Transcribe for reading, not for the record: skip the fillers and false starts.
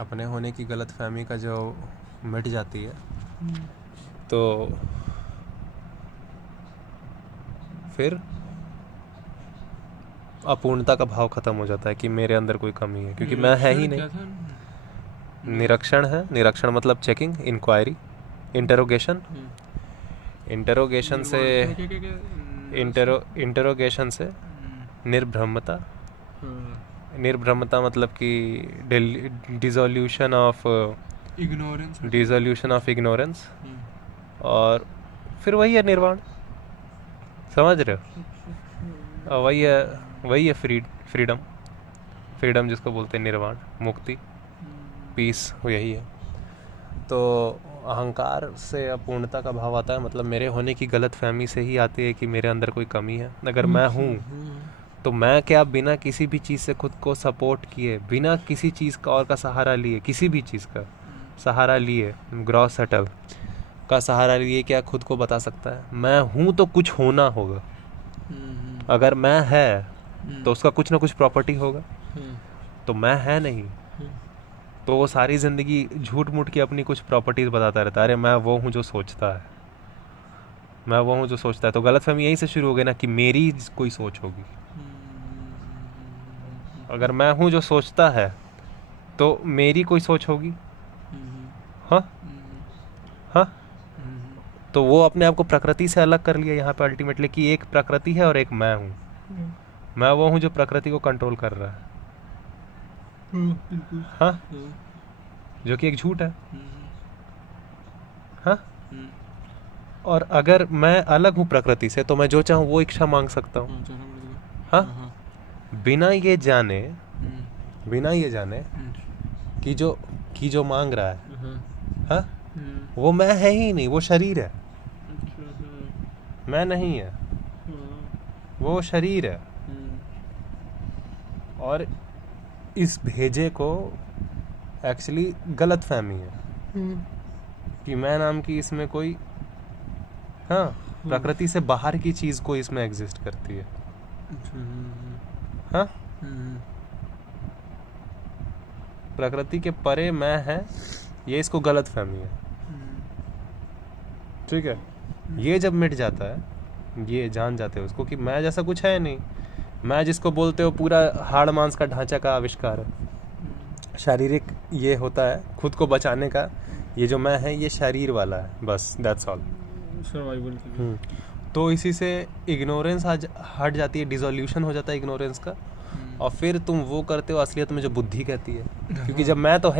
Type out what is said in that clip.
अपने होने की गलतफहमी का जो मिट जाती है तो फिर अपूर्णता का भाव खत्म हो जाता है कि मेरे अंदर कोई कमी है, क्योंकि मैं है ही नहीं। निरीक्षण है, निरीक्षण मतलब चेकिंग, इंक्वायरी, इंटरोगेशन। इंटरोगेशन से इंटरोगेशन से निर्भ्रमता। निर्भ्रमता मतलब कि डिसोल्यूशन ऑफ इग्नोरेंस। और फिर वही है निर्वाण, समझ रहे हो? और वही है फ्रीडम जिसको बोलते हैं निर्वाण, मुक्ति, पीस, यही है। तो अहंकार से अपूर्णता का भाव आता है, मतलब मेरे होने की गलतफहमी से ही आती है कि मेरे अंदर कोई कमी है। अगर मैं हूँ तो मैं क्या बिना किसी भी चीज़ से खुद को सपोर्ट किए, बिना किसी चीज़ का और का सहारा लिए, किसी भी चीज़ का सहारा लिए, ग्रॉस सेटल का सहारा लिए क्या खुद को बता सकता है मैं हूँ? तो कुछ होना होगा। अगर मैं है तो उसका कुछ ना कुछ प्रॉपर्टी होगा। तो मैं है नहीं तो वो सारी ज़िंदगी झूठ मूठ की अपनी कुछ प्रॉपर्टीज़ बताता रहता है। अरे मैं वो हूँ जो सोचता है, मैं वो हूँ जो सोचता है। तो गलतफहमी यहीं से शुरू हो गई ना कि मेरी कोई सोच होगी। अगर मैं हूँ जो सोचता है तो मेरी कोई सोच होगी। हाँ हाँ। तो वो अपने आप को प्रकृति से अलग कर लिया यहाँ पे अल्टीमेटली, कि एक प्रकृति है और एक मैं हूँ। मैं वो हूँ जो प्रकृति को कंट्रोल कर रहा है। हाँ, जो कि एक झूठ है। हाँ। और अगर मैं अलग हूँ प्रकृति से तो मैं जो चाहूँ वो इच्छा मांग सकता हूँ। हाँ, बिना ये जाने कि जो मांग रहा है, हाँ, वो मैं है ही नहीं, वो शरीर है। मैं नहीं है, वो शरीर है। और इस भेजे को एक्चुअली गलत फहमी है कि मैं नाम की इसमें कोई, हाँ, प्रकृति से बाहर की चीज़ को इसमें एग्जिस्ट करती है। हाँ, प्रकृति के परे मैं है, ये इसको गलत फहमी है। ठीक है, ये जब मिट जाता है, ये जान जाते हो उसको कि मैं जैसा कुछ है नहीं। मैं जिसको बोलते हो पूरा हाड़ मांस का ढांचा का आविष्कार है, शारीरिक ये होता है खुद को बचाने का। ये जो मैं है ये शरीर वाला है, बस दैट्स ऑल, सर्वाइवल की। तो इसी से इग्नोरेंस हट जाती है, डिसोल्यूशन हो जाता है इग्नोरेंस का। और फिर तुम वो करते हो असलियत में जो बुद्धि कहती है, क्योंकि जब मैं तो है